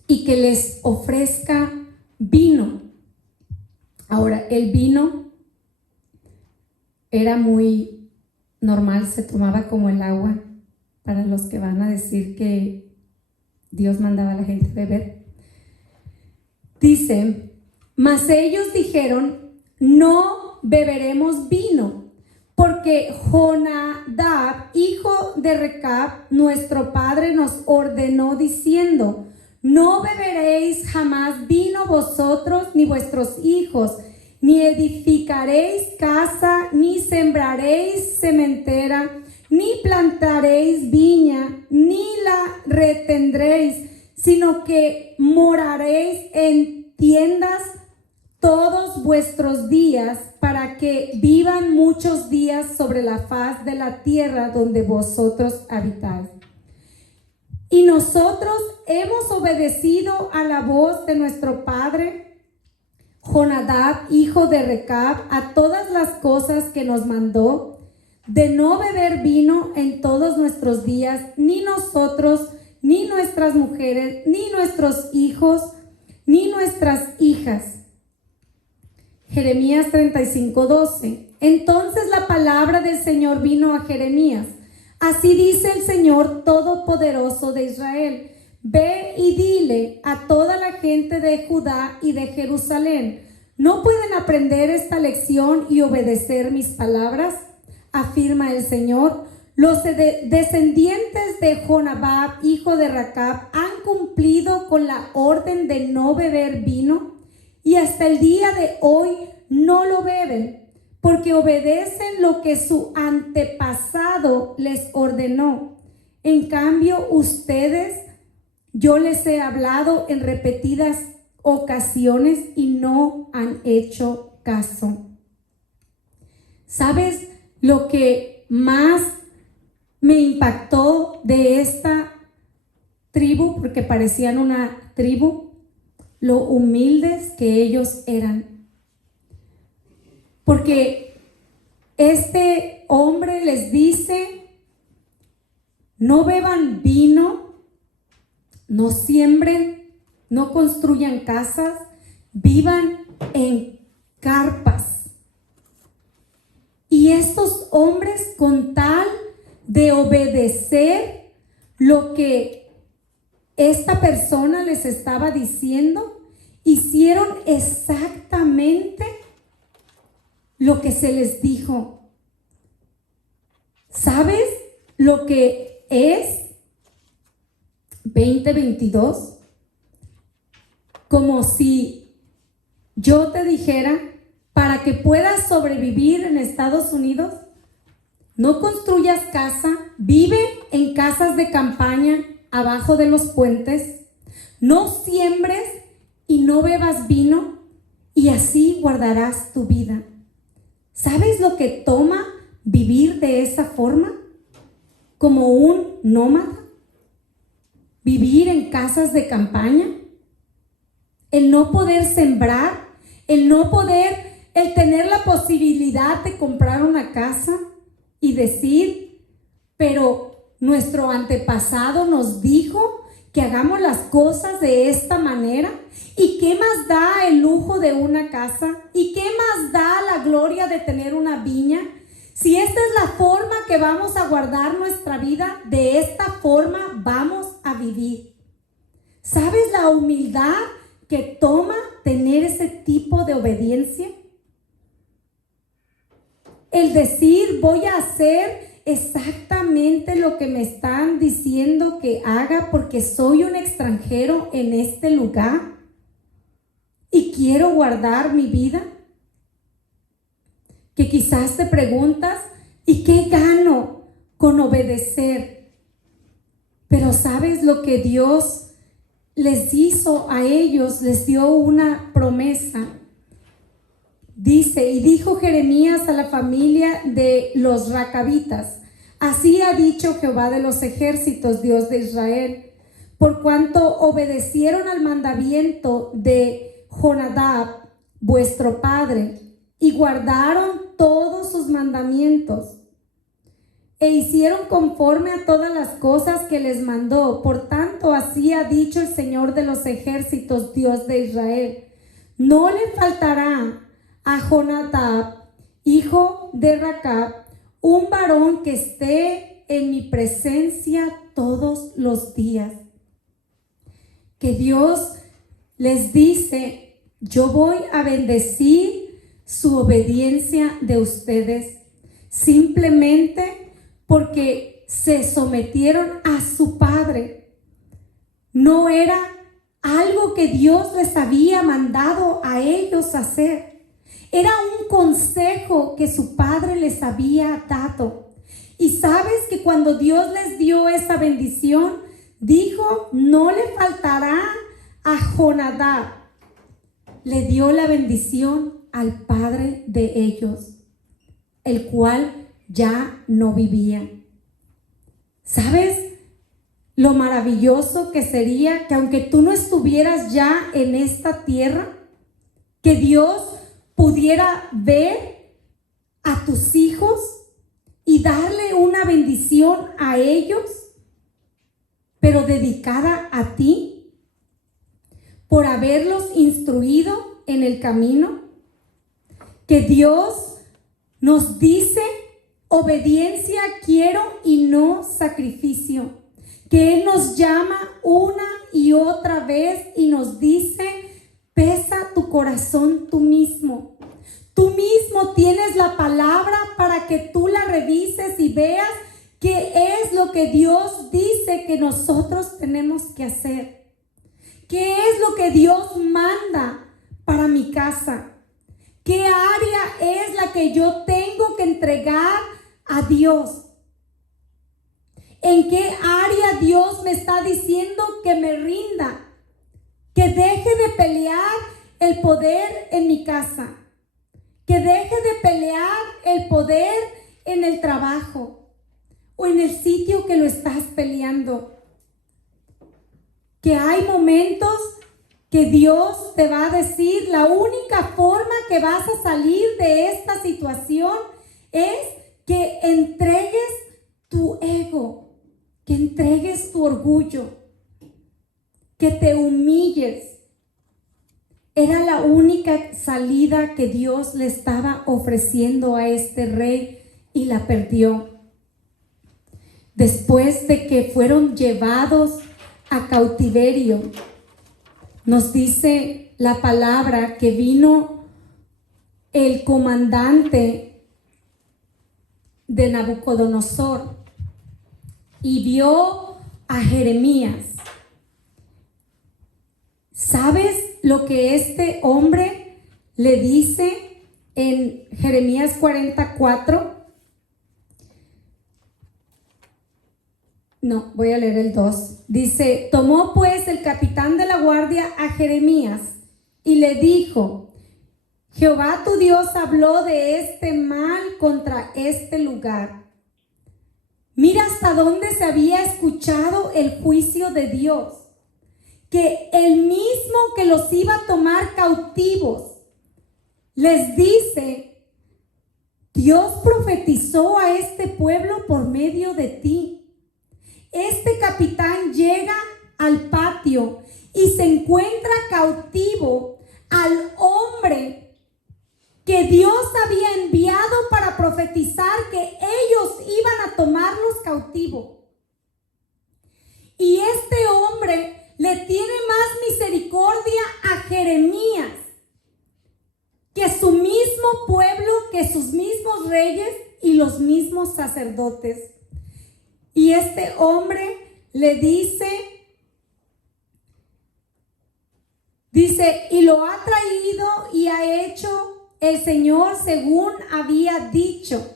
y que les ofrezca vino. Ahora, el vino era muy normal, se tomaba como el agua, para los que van a decir que Dios mandaba a la gente a beber. Dice, mas ellos dijeron, no beberemos vino, porque Jonadab, hijo de Recab, nuestro padre, nos ordenó diciendo, no beberéis jamás vino vosotros ni vuestros hijos, ni edificaréis casa, ni sembraréis sementera, ni plantaréis viña, ni la retendréis, sino que moraréis en tiendas todos vuestros días, para que vivan muchos días sobre la faz de la tierra donde vosotros habitáis. Y nosotros hemos obedecido a la voz de nuestro padre Jonadab, hijo de Recab, a todas las cosas que nos mandó, de no beber vino en todos nuestros días, ni nosotros, ni nuestras mujeres, ni nuestros hijos, ni nuestras hijas. Jeremías 35:12. Entonces la palabra del Señor vino a Jeremías. Así dice el Señor Todopoderoso de Israel: ve y dile a toda la gente de Judá y de Jerusalén: ¿no pueden aprender esta lección y obedecer mis palabras? Afirma el Señor. Los descendientes de Jonadab, hijo de Recab, han cumplido con la orden de no beber vino, y hasta el día de hoy no lo beben, porque obedecen lo que su antepasado les ordenó. En cambio, ustedes, yo les he hablado en repetidas ocasiones y no han hecho caso. ¿Sabes lo que más me impactó de esta tribu? Porque parecían una tribu, lo humildes que ellos eran. Porque este hombre les dice: no beban vino, no siembren, no construyan casas, vivan en carpas. Y estos hombres, con tal de obedecer lo que esta persona les estaba diciendo, hicieron exactamente lo que se les dijo. ¿Sabes lo que es 20:22, como si yo te dijera, para que puedas sobrevivir en Estados Unidos, no construyas casa, vive en casas de campaña abajo de los puentes, no siembres y no bebas vino, y así guardarás tu vida. ¿Sabes lo que toma vivir de esa forma? Como un nómada. Vivir en casas de campaña. El no poder sembrar, el tener la posibilidad de comprar una casa y decir, pero nuestro antepasado nos dijo que hagamos las cosas de esta manera. ¿Y qué más da el lujo de una casa? ¿Y qué más da la gloria de tener una viña? Si esta es la forma que vamos a guardar nuestra vida, de esta forma vamos a vivir. ¿Sabes la humildad que toma tener ese tipo de obediencia? El decir, voy a hacer exactamente lo que me están diciendo que haga porque soy un extranjero en este lugar y quiero guardar mi vida. Que quizás te preguntas, ¿y qué gano con obedecer? Pero ¿sabes lo que Dios les hizo a ellos? Les dio una promesa. Dice, y dijo Jeremías a la familia de los Recabitas, así ha dicho Jehová de los ejércitos, Dios de Israel, por cuanto obedecieron al mandamiento de Jonadab, vuestro padre, y guardaron todos sus mandamientos, e hicieron conforme a todas las cosas que les mandó. Por tanto, así ha dicho el Señor de los ejércitos, Dios de Israel, no le faltará a Jonadab, hijo de Recab, un varón que esté en mi presencia todos los días. Que Dios les dice, yo voy a bendecir su obediencia de ustedes, simplemente porque se sometieron a su padre. No era algo que Dios les había mandado a ellos hacer. Era un consejo que su padre les había dado. Y sabes que cuando Dios les dio esa bendición, dijo, no le faltará a Jonadab. Le dio la bendición al padre de ellos, el cual ya no vivía. ¿Sabes lo maravilloso que sería que aunque tú no estuvieras ya en esta tierra, que Dios pudiera ver a tus hijos y darle una bendición a ellos, pero dedicada a ti, por haberlos instruido en el camino? Que Dios nos dice, obediencia quiero y no sacrificio. Que Él nos llama una y otra vez y nos dice, pesa tu corazón tú mismo. Tú mismo tienes la palabra para que tú la revises y veas qué es lo que Dios dice que nosotros tenemos que hacer. ¿Qué es lo que Dios manda para mi casa? ¿Qué área es la que yo tengo que entregar a Dios? ¿En qué área Dios me está diciendo que me rinda? Que deje de pelear el poder en mi casa. Que deje de pelear el poder en el trabajo o en el sitio que lo estás peleando. Que hay momentos que Dios te va a decir, la única forma que vas a salir de esta situación es que entregues tu ego, que entregues tu orgullo, que te humilles. Era la única salida que Dios le estaba ofreciendo a este rey y la perdió. Después de que fueron llevados a cautiverio, nos dice la palabra que vino el comandante de Nabucodonosor y vio a Jeremías ¿Sabes lo que este hombre le dice en Jeremías 44? No, voy a leer el 2. Dice: tomó pues el capitán de la guardia a Jeremías y le dijo: Jehová tu Dios habló de este mal contra este lugar. Mira hasta dónde se había escuchado el juicio de Dios, que el mismo que los iba a tomar cautivos les dice: Dios profetizó a este pueblo por medio de ti. Este capitán llega al patio y se encuentra cautivo al hombre que Dios había enviado para profetizar que ellos iban a tomarlos cautivos. Y este hombre le tiene más misericordia a Jeremías que su mismo pueblo, que sus mismos reyes y los mismos sacerdotes. Y este hombre le dice, y lo ha traído y ha hecho el Señor según había dicho,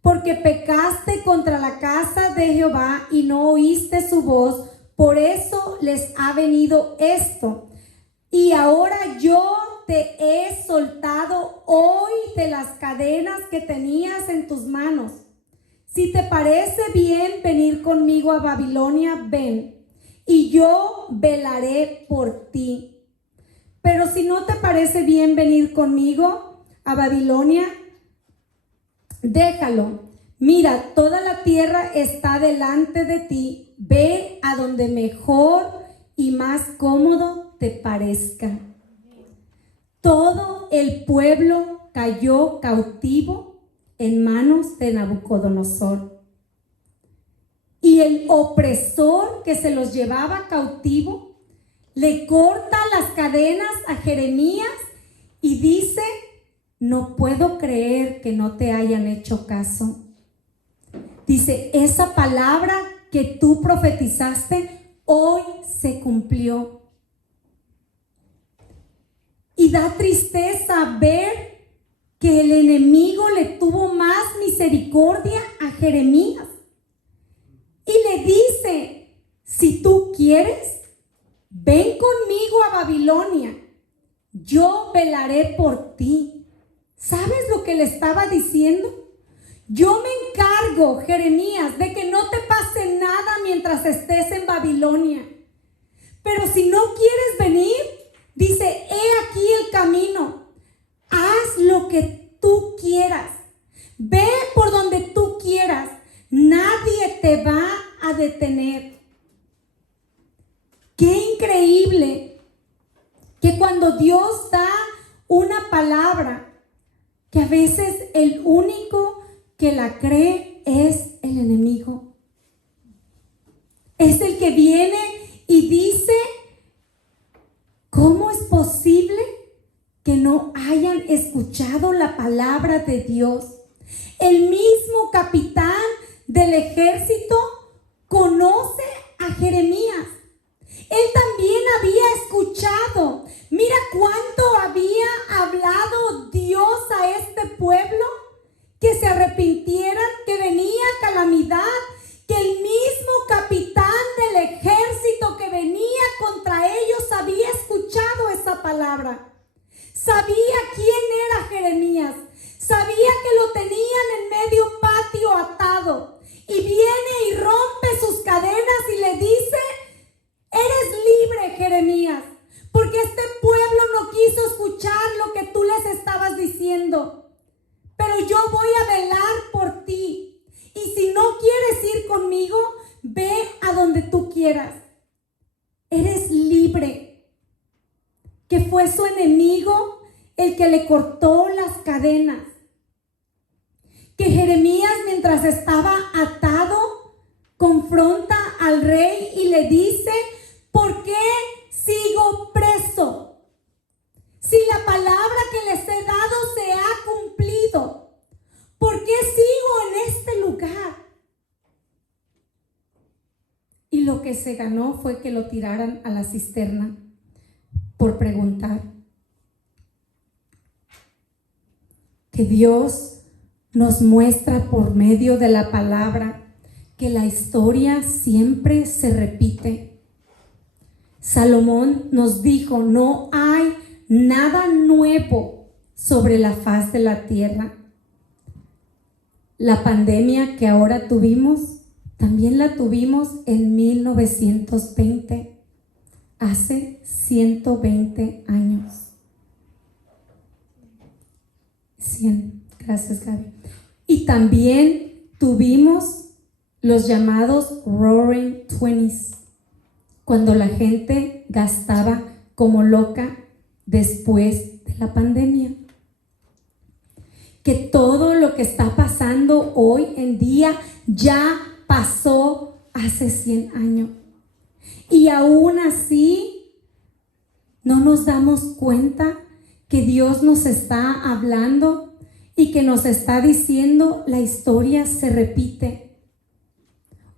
porque pecaste contra la casa de Jehová y no oíste su voz, por eso les ha venido esto. Y ahora yo te he soltado hoy de las cadenas que tenías en tus manos. Si te parece bien venir conmigo a Babilonia, ven, y yo velaré por ti. Pero si no te parece bien venir conmigo a Babilonia, déjalo. Mira, toda la tierra está delante de ti. Ve a donde mejor y más cómodo te parezca. Todo el pueblo cayó cautivo en manos de Nabucodonosor. Y el opresor que se los llevaba cautivo le corta las cadenas a Jeremías y dice: no puedo creer que no te hayan hecho caso. Dice: esa palabra que tú profetizaste hoy se cumplió. Y da tristeza ver que el enemigo le tuvo más misericordia a Jeremías. Y le dice: si tú quieres, ven conmigo a Babilonia. Yo velaré por ti. ¿Sabes lo que le estaba diciendo? Yo me encargo, Jeremías, de que no te pase nada mientras estés en Babilonia. Pero si no quieres venir, dice: he aquí el camino. Haz lo que tú quieras. Ve por donde tú quieras. Nadie te va a detener. Qué increíble que cuando Dios da una palabra, que a veces el único que la cree es el enemigo. Es el que viene y dice: ¿cómo es posible que no hayan escuchado la palabra de Dios? El mismo capitán del ejército conoce a Jeremías. Él también había escuchado. Mira cuánto había hablado Dios a este pueblo, que se arrepintieran, que venía calamidad, que el mismo capitán del ejército que venía contra ellos había escuchado esa palabra. Sabía quién era Jeremías, sabía que lo tenían en medio patio atado, y viene y rompe sus cadenas y le dice: eres libre, Jeremías, porque este pueblo no quiso escuchar lo que tú les estabas diciendo, pero yo voy a velar por ti, y si no quieres ir conmigo, ve a donde tú quieras. Eres libre. Que fue su enemigo el que le cortó las cadenas. Que Jeremías, mientras estaba atado, confronta al rey y le dice: ¿por qué sigo preso? Si la palabra que les he dado se ha cumplido, ¿por qué sigo en este lugar? Y lo que se ganó fue que lo tiraran a la cisterna. por preguntar. Que Dios nos muestra por medio de la palabra que la historia siempre se repite. Salomón nos dijo, no hay nada nuevo sobre la faz de la tierra. La pandemia que ahora tuvimos, también la tuvimos en 1920, hace 120 años. 100, gracias Gaby. Y también tuvimos los llamados Roaring Twenties, cuando la gente gastaba como loca después de la pandemia. Que todo lo que está pasando hoy en día ya pasó hace 100 años. Y aún así no nos damos cuenta que Dios nos está hablando y que nos está diciendo la historia se repite.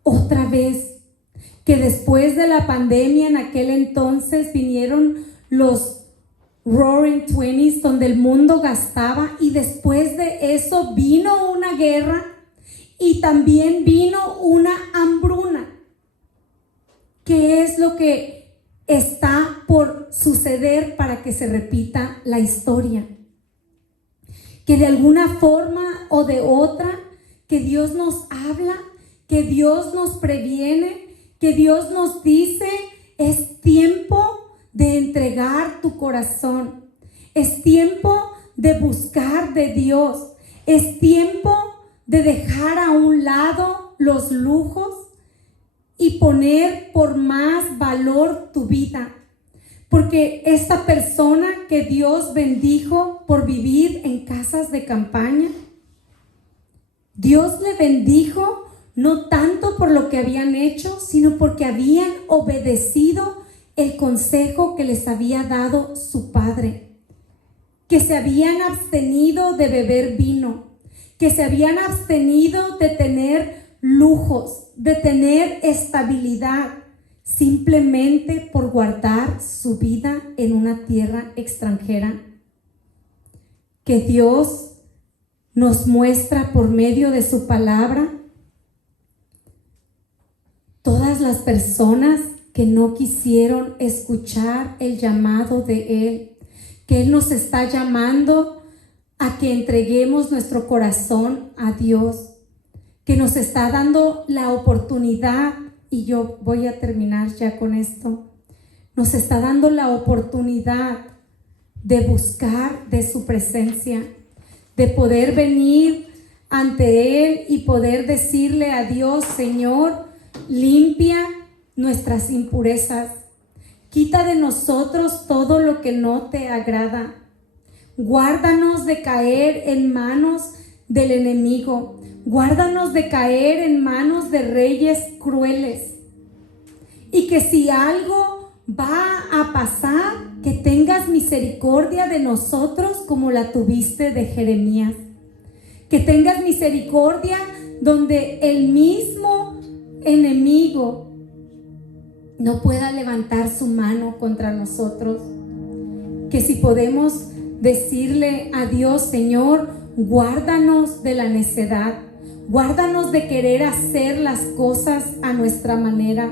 Otra vez, que después de la pandemia en aquel entonces vinieron los Roaring Twenties, donde el mundo gastaba, y después de eso vino una guerra y también vino una hambruna. ¿Qué es lo que está por suceder para que se repita la historia? Que de alguna forma o de otra, que Dios nos habla, que Dios nos previene, que Dios nos dice, es tiempo de entregar tu corazón. Es tiempo de buscar de Dios. Es tiempo de dejar a un lado los lujos y poner por más valor tu vida. Porque esta persona que Dios bendijo por vivir en casas de campaña, Dios le bendijo no tanto por lo que habían hecho, sino porque habían obedecido el consejo que les había dado su padre, que se habían abstenido de beber vino, que se habían abstenido de tener lujos, de tener estabilidad, simplemente por guardar su vida en una tierra extranjera. Que Dios nos muestra por medio de su palabra todas las personas que no quisieron escuchar el llamado de Él, que Él nos está llamando a que entreguemos nuestro corazón a Dios, que nos está dando la oportunidad, y yo voy a terminar ya con esto, nos está dando la oportunidad de buscar de su presencia, de poder venir ante Él y poder decirle a Dios, Señor, limpia nuestras impurezas, quita de nosotros todo lo que no te agrada, guárdanos de caer en manos del enemigo, guárdanos de caer en manos de reyes crueles, y que si algo va a pasar, que tengas misericordia de nosotros como la tuviste de Jeremías, que tengas misericordia donde el mismo enemigo no pueda levantar su mano contra nosotros. Que si podemos decirle a Dios, Señor, guárdanos de la necedad, guárdanos de querer hacer las cosas a nuestra manera.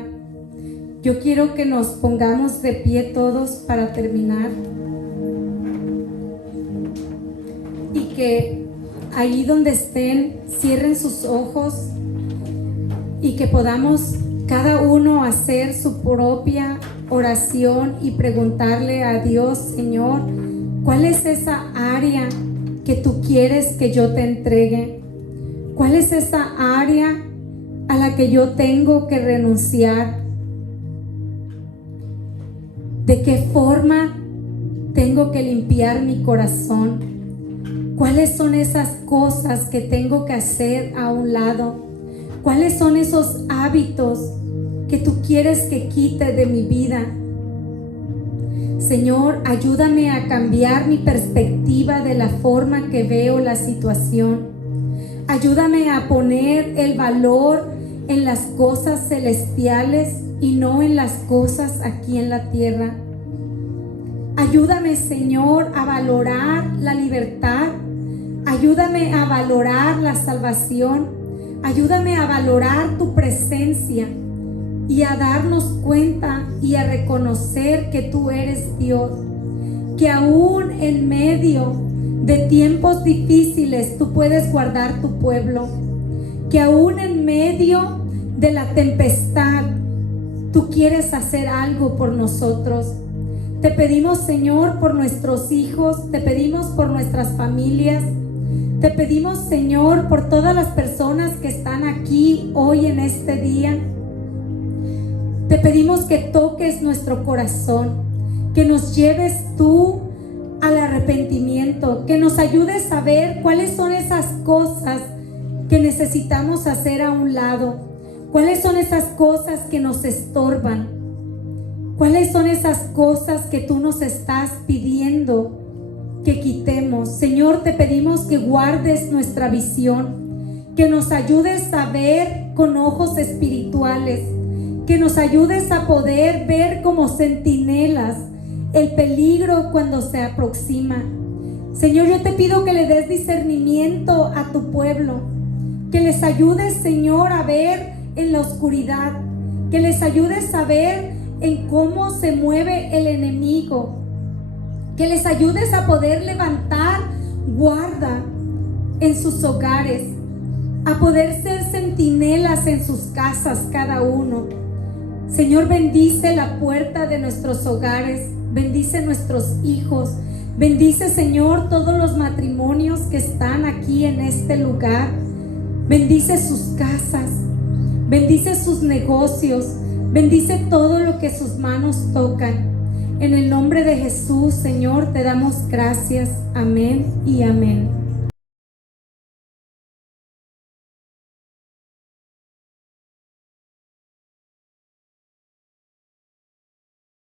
Yo quiero que nos pongamos de pie todos para terminar, y que ahí donde estén cierren sus ojos y que podamos cada uno hacer su propia oración y preguntarle a Dios, Señor, ¿cuál es esa área que tú quieres que yo te entregue? ¿Cuál es esa área a la que yo tengo que renunciar? ¿De qué forma tengo que limpiar mi corazón? ¿Cuáles son esas cosas que tengo que hacer a un lado? ¿Cuáles son esos hábitos que tú quieres que quite de mi vida? Señor, ayúdame a cambiar mi perspectiva de la forma que veo la situación. Ayúdame a poner el valor en las cosas celestiales y no en las cosas aquí en la tierra. Ayúdame, Señor, a valorar la libertad. Ayúdame a valorar la salvación. Ayúdame a valorar tu presencia y a darnos cuenta y a reconocer que tú eres Dios. Que aún en medio de tiempos difíciles tú puedes guardar tu pueblo. Que aún en medio de la tempestad tú quieres hacer algo por nosotros. Te pedimos, Señor, por nuestros hijos. Te pedimos por nuestras familias. Te pedimos, Señor, por todas las personas que están aquí hoy en este día. Te pedimos que toques nuestro corazón, que nos lleves tú al arrepentimiento, que nos ayudes a ver cuáles son esas cosas que necesitamos hacer a un lado, cuáles son esas cosas que nos estorban, cuáles son esas cosas que tú nos estás pidiendo que quitemos. Señor, te pedimos que guardes nuestra visión, que nos ayudes a ver con ojos espirituales, que nos ayudes a poder ver como centinelas el peligro cuando se aproxima. Señor, yo te pido que le des discernimiento a tu pueblo, que les ayudes, Señor, a ver en la oscuridad, que les ayudes a ver en cómo se mueve el enemigo, que les ayudes a poder levantar guarda en sus hogares, a poder ser centinelas en sus casas cada uno. Señor, bendice la puerta de nuestros hogares, bendice nuestros hijos, bendice, Señor, todos los matrimonios que están aquí en este lugar, bendice sus casas, bendice sus negocios, bendice todo lo que sus manos tocan. En el nombre de Jesús, Señor, te damos gracias. Amén y amén.